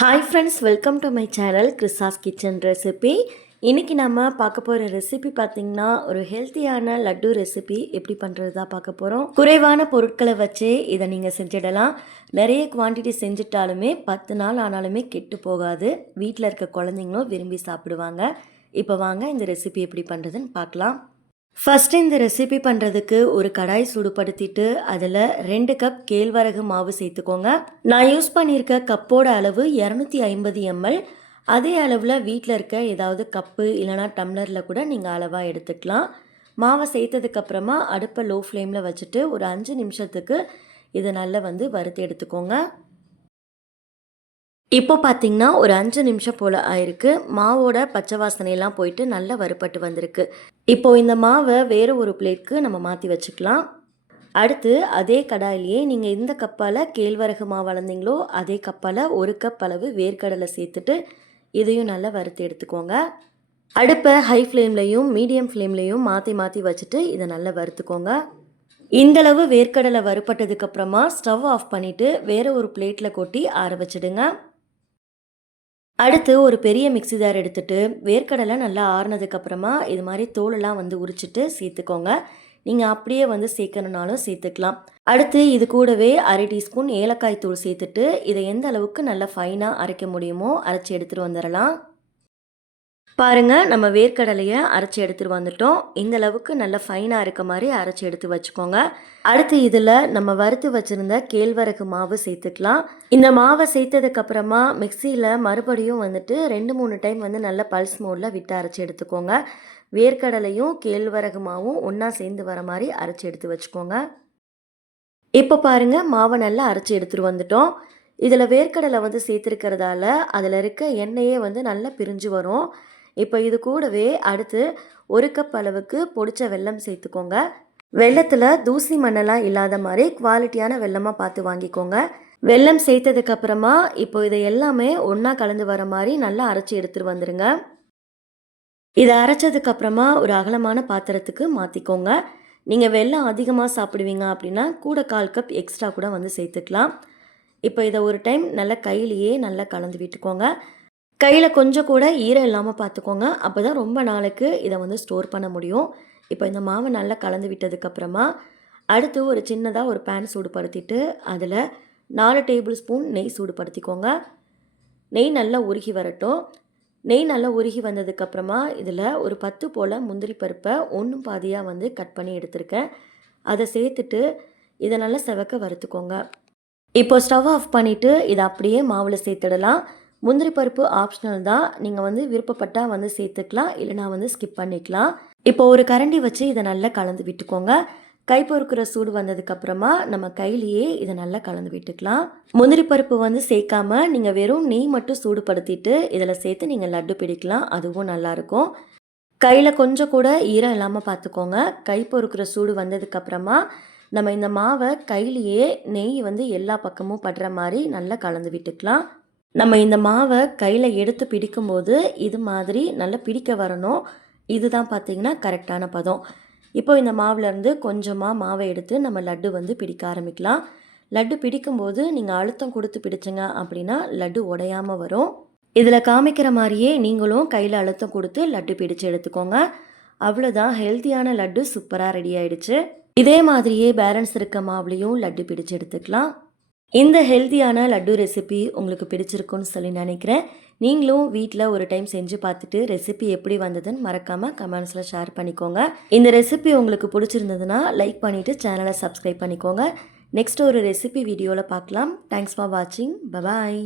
Hi friends, welcome to my channel கிறிஸாஸ் kitchen recipe. இன்றைக்கி நம்ம பார்க்க போகிற ரெசிபி பார்த்திங்கன்னா ஒரு ஹெல்த்தியான லட்டு ரெசிபி எப்படி பண்ணுறது தான் பார்க்க போகிறோம். குறைவான பொருட்களை வச்சே இதை நீங்கள் செஞ்சிடலாம். நிறைய குவான்டிட்டி செஞ்சிட்டாலுமே 10 நாள் ஆனாலுமே கெட்டு போகாது. வீட்டில் இருக்க குழந்தைங்களும் விரும்பி சாப்பிடுவாங்க. இப்போ வாங்க இந்த ரெசிபி எப்படி பண்ணுறதுன்னு பார்க்கலாம். ஃபஸ்ட்டு இந்த ரெசிபி பண்ணுறதுக்கு ஒரு கடாய் சூடுபடுத்திட்டு அதில் 2 கப் கேழ்வரகு மாவு சேர்த்துக்கோங்க. நான் யூஸ் பண்ணியிருக்க கப்போட அளவு 250 ml. அதே அளவில் வீட்டில் இருக்க ஏதாவது கப்பு இல்லைனா டம்ளரில் கூட நீங்கள் அளவாக எடுத்துக்கலாம். மாவை சேர்த்ததுக்கப்புறமா அடுப்பை லோ ஃப்ளேமில் வச்சுட்டு ஒரு 5 நிமிஷத்துக்கு இதை நல்லா வறுத்து எடுத்துக்கோங்க. இப்போ பார்த்தீங்கன்னா ஒரு 5 நிமிஷம் போல் ஆயிருக்கு. மாவோட பச்சை வாசனையெல்லாம் போயிட்டு நல்லா வறுபட்டு வந்திருக்கு. இப்போது இந்த மாவை வேறு ஒரு பிளேட்க்கு நம்ம மாற்றி வச்சுக்கலாம். அடுத்து அதே கடாயிலேயே நீங்கள் இந்த கப்பால் கேழ்வரகு மாவு அளந்தீங்களோ அதே கப்பால் 1 கப் அளவு வேர்க்கடலை சேர்த்துட்டு இதையும் நல்லா வறுத்து எடுத்துக்கோங்க. அடுப்பை ஹை ஃப்ளேம்லேயும் மீடியம் ஃப்ளேம்லேயும் மாற்றி மாற்றி வச்சுட்டு இதை நல்லா வறுத்துக்கோங்க. இந்தளவு வேர்க்கடலை வறுப்பட்டதுக்கப்புறமா ஸ்டவ் ஆஃப் பண்ணிவிட்டு வேறு ஒரு பிளேட்டில் கொட்டி ஆற வச்சுடுங்க. அடுத்து ஒரு பெரிய மிக்ஸி ஜார் எடுத்துகிட்டு வேர்க்கடலை நல்லா ஆறுனதுக்கப்புறமா இது மாதிரி தோலெல்லாம் உரிச்சிட்டு சேர்த்துக்கோங்க. நீங்கள் அப்படியே சேர்க்கணுன்னாலும் சேர்த்துக்கலாம். அடுத்து இது கூடவே 1/2 டீஸ்பூன் ஏலக்காய் தூள் சேர்த்துட்டு இதை எந்த அளவுக்கு நல்லா ஃபைனாக அரைக்க முடியுமோ அரைச்சி எடுத்துகிட்டு வந்துடலாம். பாருங்கள், நம்ம வேர்க்கடலையை அரைச்சி எடுத்துகிட்டு வந்துட்டோம். இந்த அளவுக்கு நல்லா ஃபைனாக இருக்க மாதிரி அரைச்சி எடுத்து வச்சுக்கோங்க. அடுத்து இதில் நம்ம வறுத்து வச்சுருந்த கேழ்வரகு மாவு சேர்த்துக்கலாம். இந்த மாவை சேர்த்ததுக்கப்புறமா மிக்சியில் மறுபடியும் 2-3 டைம் நல்லா பல்ஸ் மோடில் விட்டு அரைச்சி எடுத்துக்கோங்க. வேர்க்கடலையும் கேழ்வரகு மாவும் ஒன்றா சேர்ந்து வர மாதிரி அரைச்சி எடுத்து வச்சுக்கோங்க. இப்போ பாருங்கள், மாவை நல்லா அரைச்சி எடுத்துகிட்டு வந்துட்டோம். இதில் வேர்க்கடலை சேர்த்துருக்கிறதால அதில் இருக்க எண்ணெயே நல்லா பிரிஞ்சு வரும். இப்போ இது கூடவே அடுத்து 1 கப் அளவுக்கு பொடிச்ச வெல்லம் சேர்த்துக்கோங்க. வெல்லத்தில் தூசி மண்ணெல்லாம் இல்லாத மாதிரி குவாலிட்டியான வெல்லமாக பார்த்து வாங்கிக்கோங்க. வெல்லம் சேர்த்ததுக்கப்புறமா இப்போ இதை எல்லாமே ஒன்றா கலந்து வர மாதிரி நல்லா அரைச்சி எடுத்துகிட்டு வந்துடுங்க. இதை அரைச்சதுக்கப்புறமா ஒரு அகலமான பாத்திரத்துக்கு மாற்றிக்கோங்க. நீங்கள் வெல்லம் அதிகமாக சாப்பிடுவீங்க அப்படின்னா கூட 1/4 கப் எக்ஸ்ட்ரா கூட சேர்த்துக்கலாம். இப்போ இதை ஒரு டைம் நல்லா கையிலேயே நல்லா கலந்து விட்டுக்கோங்க. கையில் கொஞ்சம் கூட ஈரம் இல்லாமல் பார்த்துக்கோங்க. அப்போ தான் ரொம்ப நாளைக்கு இதை ஸ்டோர் பண்ண முடியும். இப்போ இந்த மாவை நல்லா கலந்து விட்டதுக்கப்புறமா அடுத்து ஒரு சின்னதாக ஒரு பேன் சூடுபடுத்திட்டு அதில் 4 டேபிள் ஸ்பூன் நெய் சூடுபடுத்திக்கோங்க. நெய் நல்லா உருகி வரட்டும். நெய் நல்லா உருகி வந்ததுக்கப்புறமா இதில் ஒரு 10 போல் முந்திரி பருப்பை 1 பாதியாக கட் பண்ணி எடுத்திருக்கேன். அதை சேர்த்துட்டு இதை நல்லா செவக்க வறுத்துக்கோங்க. இப்போ ஸ்டவ் ஆஃப் பண்ணிவிட்டு இதை அப்படியே மாவில் சேர்த்துடலாம். முந்திரி பருப்பு ஆப்ஷனல் தான். நீங்கள் விருப்பப்பட்டால் சேர்த்துக்கலாம், இல்லைனா ஸ்கிப் பண்ணிக்கலாம். இப்போ ஒரு கரண்டி வச்சு இதை நல்லா கலந்து விட்டுக்கோங்க. கை பொறுக்கிற சூடு வந்ததுக்கப்புறமா நம்ம கையிலேயே இதை நல்லா கலந்து விட்டுக்கலாம். முந்திரி பருப்பு சேர்க்காம நீங்கள் வெறும் நெய் மட்டும் சூடுபடுத்திட்டு இதில் சேர்த்து நீங்கள் லட்டு பிடிக்கலாம். அதுவும் நல்லாயிருக்கும். கையில் கொஞ்சம் கூட ஈரம் இல்லாமல் பார்த்துக்கோங்க. கை பொறுக்கிற சூடு வந்ததுக்கப்புறமா நம்ம இந்த மாவை கையிலேயே நெய் எல்லா பக்கமும் படுற மாதிரி நல்லா கலந்து விட்டுக்கலாம். நம்ம இந்த மாவை கையில் எடுத்து பிடிக்கும்போது இது மாதிரி நல்லா பிடிக்க வரணும். இதுதான் பார்த்திங்கன்னா கரெக்டான பதம். இப்போ இந்த மாவுலேருந்து கொஞ்சமாக மாவை எடுத்து நம்ம லட்டு பிடிக்க ஆரம்பிக்கலாம். லட்டு பிடிக்கும்போது நீங்கள் அழுத்தம் கொடுத்து பிடிச்சிங்க அப்படின்னா லட்டு உடையாமல் வரும். இதில் காமிக்கிற மாதிரியே நீங்களும் கையில் அழுத்தம் கொடுத்து லட்டு பிடிச்சு எடுத்துக்கோங்க. அவ்வளோதான், ஹெல்த்தியான லட்டு சூப்பராக ரெடி ஆகிடுச்சு. இதே மாதிரியே பேலன்ஸ் இருக்க மாவுலேயும் லட்டு பிடிச்சு எடுத்துக்கலாம். இந்த ஹெல்த்தியான லட்டு ரெசிபி உங்களுக்கு பிடிச்சிருக்குன்னு சொல்லி நினைக்கிறேன். நீங்களும் வீட்டில் ஒரு டைம் செஞ்சு பார்த்துட்டு ரெசிபி எப்படி வந்ததுன்னு மறக்காமல் கமெண்ட்ஸில் ஷேர் பண்ணிக்கோங்க. இந்த ரெசிபி உங்களுக்கு பிடிச்சிருந்ததுன்னா லைக் பண்ணிவிட்டு சேனலை சப்ஸ்கிரைப் பண்ணிக்கோங்க. நெக்ஸ்ட் ஒரு ரெசிபி வீடியோவில் பார்க்கலாம். தேங்க்ஸ் ஃபார் வாட்சிங். பபாய்.